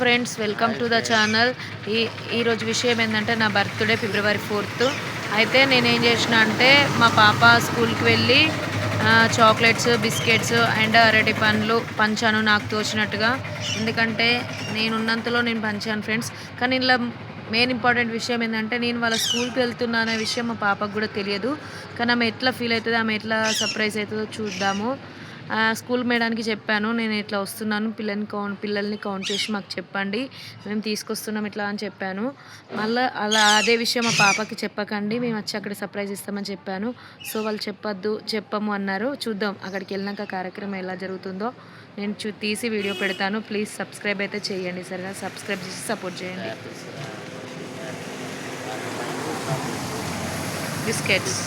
Friends welcome to the channel. ఈ ఈరోజు విషయం ఏంటంటే నా బర్త్డే ఫిబ్రవరి ఫోర్త్. అయితే నేను ఏం చేసిన అంటే మా పాప స్కూల్కి వెళ్ళి చాక్లెట్స్ బిస్కెట్స్ అండ్ అరటి పండ్లు పంచాను నాకు తోచినట్టుగా. ఎందుకంటే నేను ఉన్నంతలో నేను పంచాను ఫ్రెండ్స్. కానీ ఇలా మెయిన్ ఇంపార్టెంట్ విషయం ఏంటంటే నేను వాళ్ళ స్కూల్కి వెళ్తున్నా అనే విషయం మా పాపకు కూడా తెలియదు. కానీ ఆమె ఎట్లా ఫీల్ అవుతుందో ఆమె ఎట్లా సర్ప్రైజ్ అవుతుందో చూద్దాము. స్కూల్ మేడానికి చెప్పాను నేను ఇట్లా వస్తున్నాను పిల్లల్ని కౌంట్ పిల్లల్ని కౌంట్ చేసి మాకు చెప్పండి మేము తీసుకొస్తున్నాం ఇట్లా అని చెప్పాను. మళ్ళీ అలా అదే విషయం మా పాపకి చెప్పకండి మేము వచ్చి అక్కడ సర్ప్రైజ్ ఇస్తామని చెప్పాను. సో వాళ్ళు చెప్పొద్దు చెప్పము అన్నారు. చూద్దాం అక్కడికి వెళ్ళినాక కార్యక్రమం ఎలా జరుగుతుందో. నేను చూ తీసి వీడియో పెడతాను. ప్లీజ్ సబ్స్క్రైబ్ అయితే చేయండి సరేనా సబ్స్క్రైబ్ చేసి సపోర్ట్ చేయండి. బిస్కెట్స్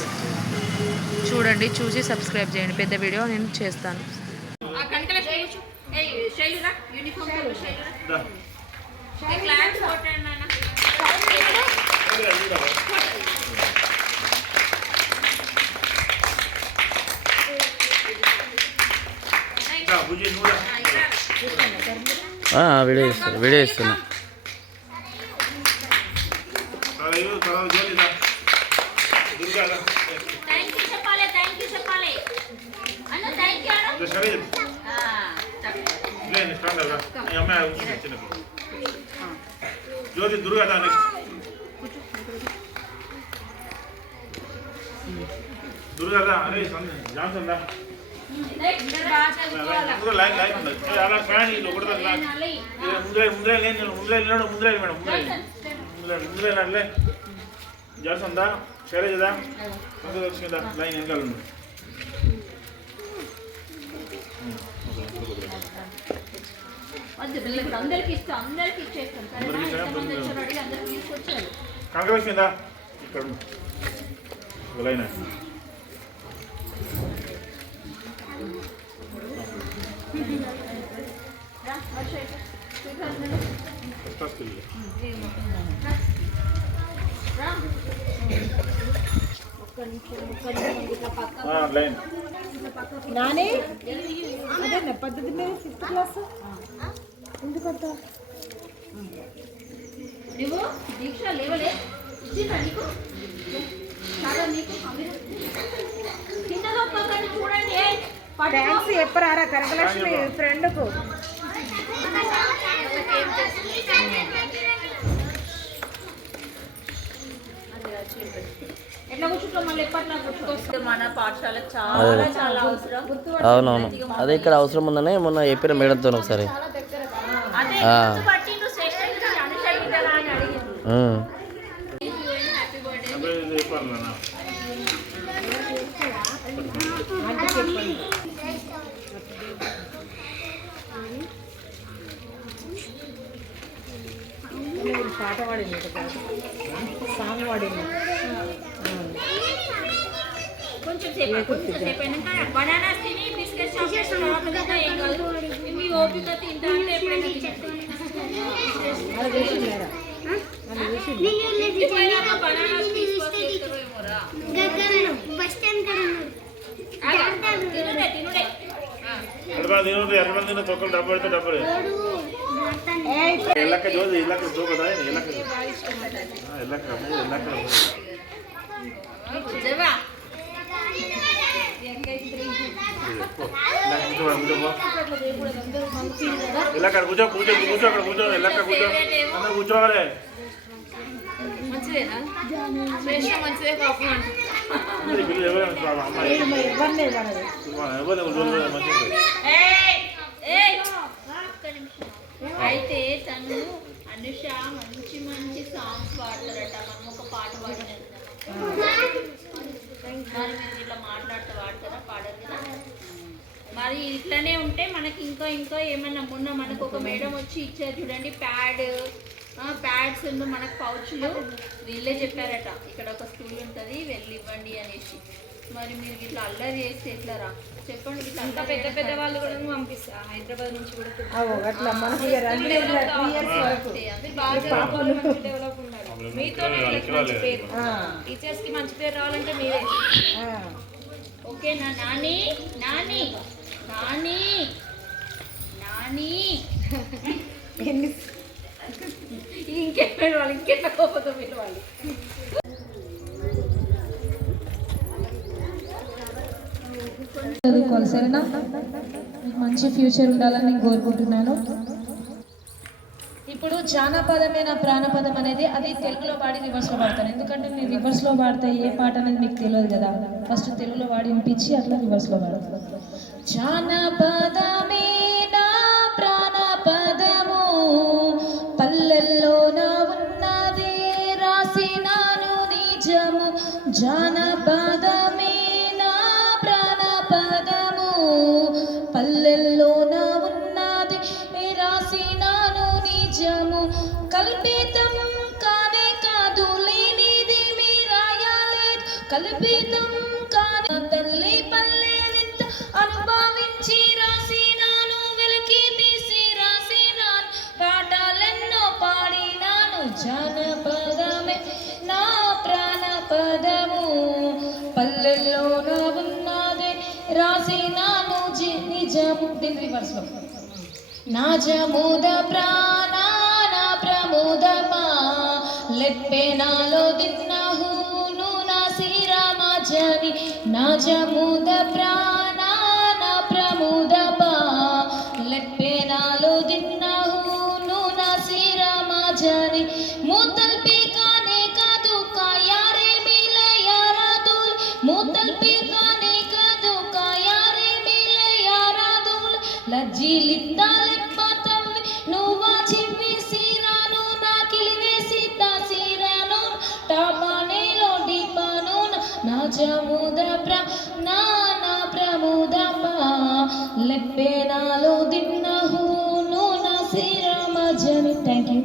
చూడండి చూసి సబ్స్క్రైబ్ చేయండి. పెద్ద వీడియో నేను చేస్తాను. ఏయ్ శైలురా యూనిఫామ్ కలర్ శైలురా ఏ క్లాస్ కొట్టండి నాన్న వీడియో ఇస్తున్నా వీడియో ఇస్తున్నా థ్యాంక్ యూ చెప్పాలి థ్యాంక్ యూ చెప్పాలి అన్న థ్యాంక్ యూ అన్న ఆ, చెప్పు. జ్యోతి దుర్గా దా నెక్స్ట్ దుర్గా దా అరే జాన్సన్ దా లైన్ లైన్ ఏ, అలా ఫ్యాన్ ఇది ఒకటి ముందరే ముందరే లేని ముందరే లేడు ముందరే మేడం ముందరే ముందరే ముందరే నడలే జాన్సన్ దా శైలజ దా లైన్ వెనకాల ఉంది నిమిషం ఇట్లా పక్క ఆ, లైన్. నాని? అదే పద్ధతి మీద ఫిఫ్త్ క్లాస్ ఎందుకంత నువ్వు దీక్ష లేవలే. ఇచ్చిందా నీకు? కాదా నీకు అమీరా? కింద ఒక్కొక్కరిని చూడండి ఏయ్, పట్టుకో. థ్యాంక్స్ చెప్పరారా కనకలక్ష్మి ఫ్రెండ్కు ఎట్లా కూర్చుంటాం మళ్ళీ ఎప్పట్లా కూర్చుకొస్తే మన పాఠశాల చాలా చాలా అవసరం అవునవును. అదే ఇక్కడ అవసరం ఉందని మొన్న చెప్పిన మేడంతో ఒకసారి. పాట పాడింది పాట సాంగ్ పాడింది. కొంచెం సేపు కొంచెం సేపు అయినాక బనానాస్ తిని బిస్కెట్ చాక్లెట్స్ తర్వాత ఏం కాదు. మీ ఓపిక తింటా అంటే ఎప్పుడైనా బనానాస్ తినుడే తినుడే. తిన తొక్కలు డబ్బు పెడితే ఎల్లక్క ఎల్లక్క ఎల్లక్క ఎల్లక్క కూర్చో కూర్చో. కూర్చో అక్కడ కూర్చో ఎల్లక్క కూర్చో. అందరూ కూర్చోవాలి. అయితే తను అనుష మంచి మంచి సాంగ్స్ పాడతారట మనం ఒక పాట మీరు ఇట్లా మాట్లాడుతూ పాడతారా పాడరు మరి ఇట్లనే ఉంటే మనకి ఇంకా ఇంకా ఏమన్నా మొన్న మనకు ఒక మేడం వచ్చి ఇచ్చారు చూడండి ప్యాడ్ ప్యాడ్స్ మనకు పౌచ్లు. వీళ్ళే చెప్పారట ఇక్కడ ఒక స్కూల్ ఉంటుంది వెళ్ళి ఇవ్వండి అనేసి. మరి మీరు ఇట్లా అల్లరి చేస్తే ఎట్లరా చెప్పండి ఇట్లా ఇంకా పెద్ద పెద్ద వాళ్ళు కూడా పంపిస్తా హైదరాబాద్ నుంచి కూడా డెవలప్ ఉండాలి. మీతో మంచి పేరు. ఆ, టీచర్స్కి మంచి పేరు రావాలంటే మీరే. ఆ. ఓకేనా నాని? నాని? నాని. నాని. ఎన్ని ఇంకేం పిలవాలి ఇంకెట్లా కోపంతో పిలవాలి చదువుకోవాలి సరేనా? మంచి ఫ్యూచర్ ఉండాలని నేను కోరుకుంటున్నాను. ఇప్పుడు జానపదమే నా ప్రాణపదం అనేది అది తెలుగులో పాడి రివర్స్లో పాడతాను ఎందుకంటే నేను రివర్స్లో పాడితే ఏ పాట అనేది మీకు తెలియదు కదా? ఫస్ట్ తెలుగులో పాడి వినిపించి అట్లా రివర్స్లో పాడతాను జానపదమే కల్పితం కాని తల్లి పల్లె వింత అనుభవించి రాసినాను వెలికి తీసి రాసినాను పాటలెన్నో పాడినాను జానపదమే నా ప్రాణ పదము పల్లెల్లో నా ఉన్నదే రాసినాను నిజము. దీని రివర్స్లో నా జముద ప్రాణ నా ప్రమోదమా లెప్పె నాలో దిన్న శ్రీరామజని నజముద జముద ప్రాణ నా ప్రమోదమా దిన్నహూను నా శ్రీరామజని ముతల్ పికానే కాదు కాయారే మిలయారాదుల్ ముతల్ పికానే కాదు కాయారే మిలయారాదుల్ లజ్జిలిద్దాలెప్పతవ్వి రాజముద ప్ర నా నా ప్రముద లెప్పే నాలో దిన్నహూను నా శ్రీరామ జని థ్యాంక్ యూ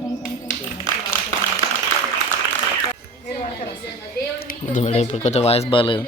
ఇప్పుడు కొంచెం వాయిస్ బాగాలేదు